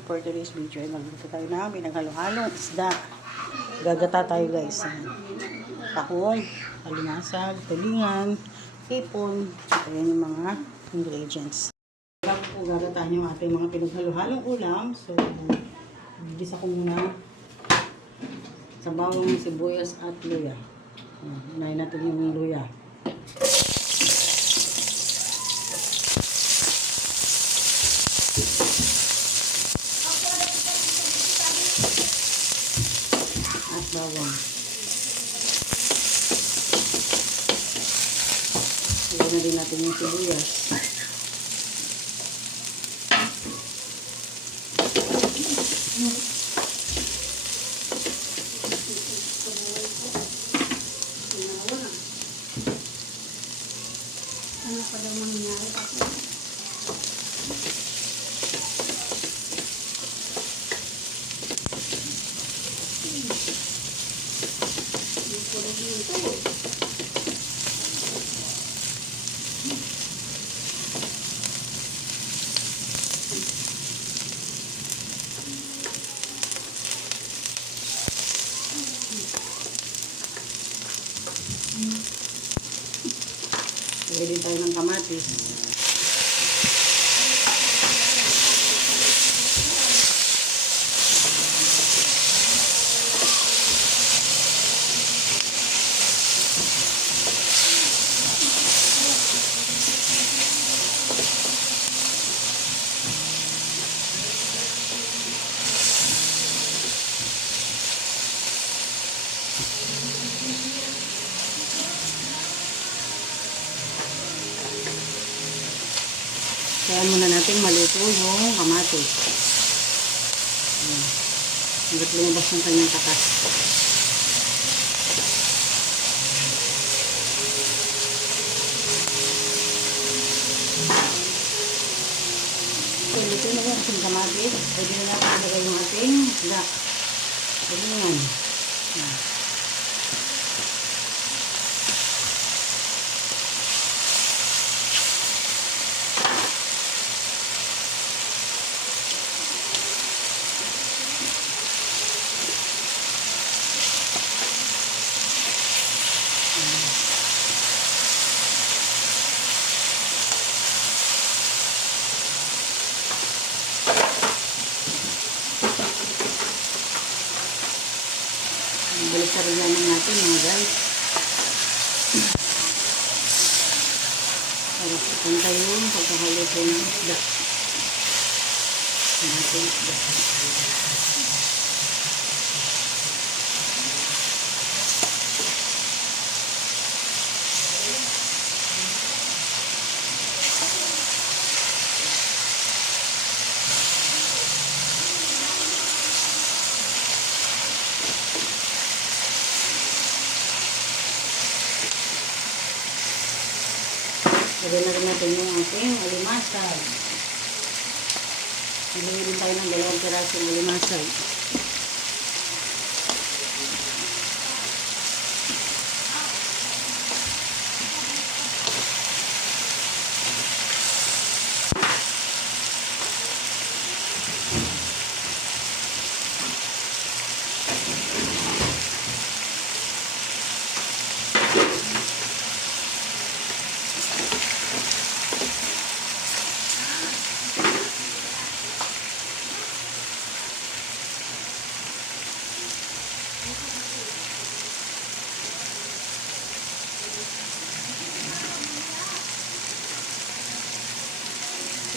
For today's video ay magluto tayo ng pinaghalo-halong isda. Gagata tayo guys. Tahong, alimasag, tulingan, hipon. Ayan yung mga ingredients. Bago po gagatahin yung ating mga pinaghalo-halong ulam. So, bibisa ko muna sa bawang sibuyas at luya. Unahin natin yung luya. At bawang. Ilagay na din natin yung sibuyas. Ano pa daw mangyayari ako? Lagay din tayo ng kamatis. Kaya muna natin maluto yung kamatis. Hanggat lumabas ng kanyang katas. So, luto na yung ating kamatis. Pwede na natin ilagay yung ating isda. Pwede na yan. Balik sa rin natin mga guys. Para pantay yung pagkahalo ko ng isda. Natin isda. Lagyan na rin natin yung ating alimasag. Lagyan din tayo ng 2 pirasong alimasag.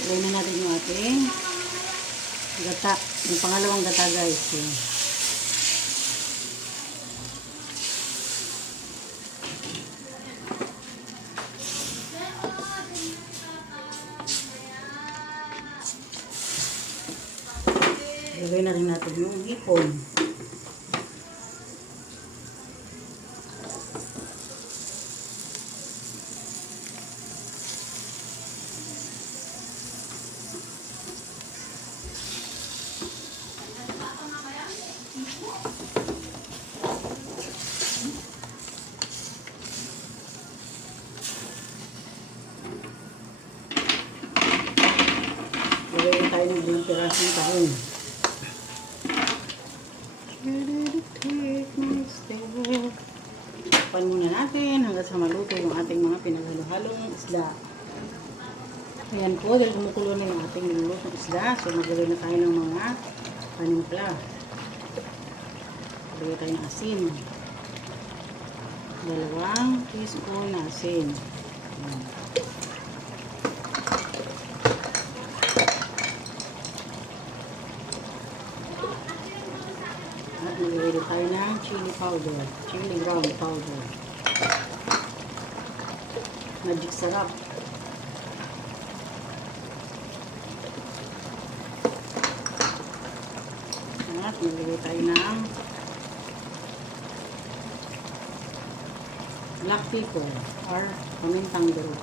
Ilagay na natin yung ating gata. Yung pangalawang gata guys. Ilagay na rin natin yung hipon. Lagay tayo ng ilang pirasong tahong. asin. Takpan muna natin hanggang sa maluto yung ating mga pinaghalo-halong isda. Ayan po, dahil kumukulo na yung ating nilulutong isda. So, maglagay na tayo ng mga panimpla. Maglagay tayo ng asin. 2 teaspoon na asin. Ayan. At maglagay tayo ng chili powder. Chili ground powder. Magic sarap. At maglagay tayo ng black pepper or pamintang durog.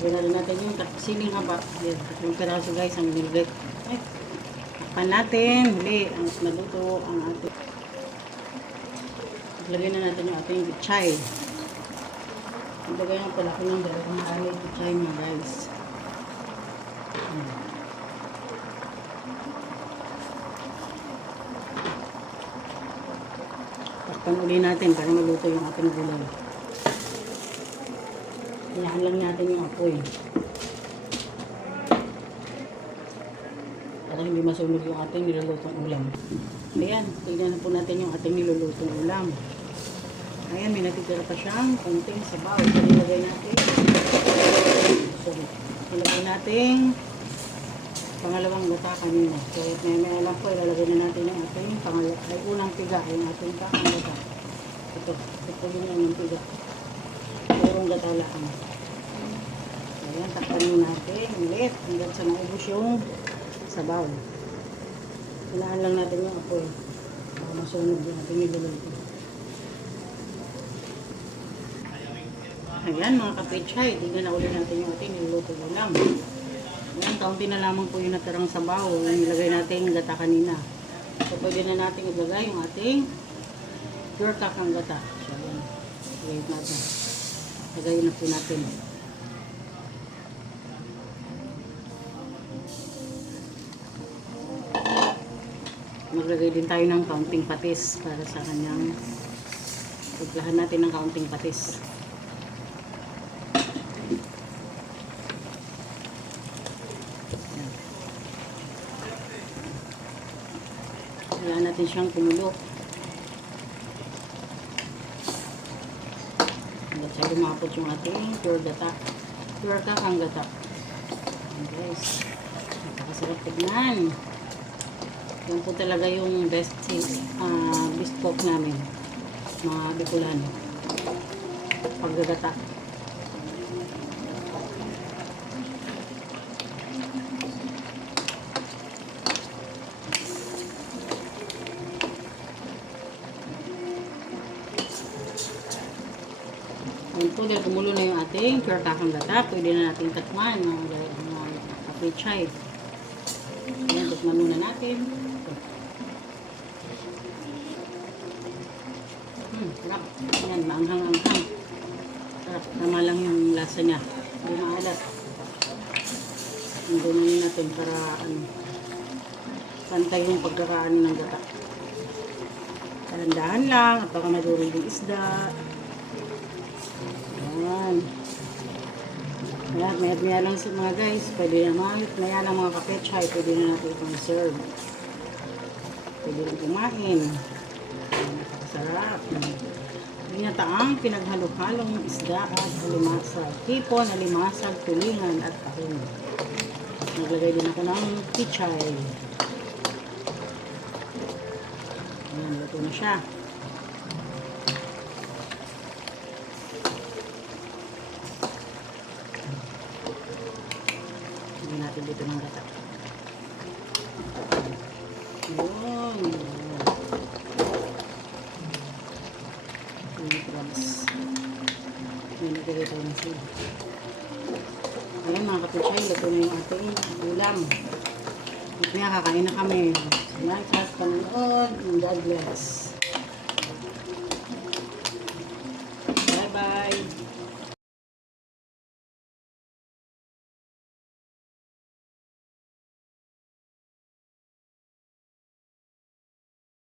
Lagyan natin yung siling haba. Yan, 3 piraso guys ang nilagay. Ay, takpan natin. Huli, ang naluto ang ating. Lagyan na natin yung ating pichay. Lagyan na pala ko ng 2 alay pichay niya guys. Takpan uli natin para maluto yung ating gulay. Hinaan lang natin yung apoy. Para hindi masunog yung ating nilulutong ulam. Ayan, tignan na po natin yung ating nilulutong ulam. Ayan, may natitira pa siyang konting sabaw. So, nilagay natin. Sorry. Nilagay natin pangalawang gata kanina. So, may alam po, ilalagay na natin yung ating unang piga. Yung ating gata. Ito po yung piga. Purong gata lang. Ayan, takpan natin ulit hanggang sa naubos yung sabaw. Hinaan lang natin yung apoy para masunog yung ating niluluto. Ayan mga kapitchay, tignan na ulit natin yung ating niluluto ulam. Ayan, kaunti na lamang po yung natirang sabaw. Nilagay natin gata kanina. So pwede na natin ilagay yung ating pure kakang gata. So ayan, ilagay natin. Lagay na po natin. Maglagay din tayo ng kaunting patis para sa kanyang paglahan natin ng kaunting patis. Kailangan natin siyang kumulo. Hanggang sa lumapot yung ating pure gata. Pure kakang gata. Guys, napakasarap tignan. Yan po talaga yung best cook namin. Mga Bicolano. Paggagata. Yan po, dahil kumulo na yung ating pure kakang gata, pwede na natin takman mga kapitchay. Yan, tikman muna natin. Sarap. Yan, maanghang-anghang. Sarap. Tama lang yung lasa niya. Hindi maalat. Hindi natin para pantay yung pagkakaan ng gata. Dahan-dahan lang at baka madurog yung isda. Ayan. Maya lang sa mga guys. Pwede naman. Maya lang mga kapetchay. Pwede na natin itong serve. Pwede rin kumain. Sarap. Ginataang pinaghalo-halong isda at alimasag. Hipon, alimasag, tulingan at kahon. Naglagay din ako ng pichay. Ayan, luto na siya. Lagyan natin dito ng gata. Yun. Grams. nagkagay tayo ng sili. Ayan mga kapitchay, ito na yung ating ulam. At kaya kakain na kami. Salamat sa panonood. God bless.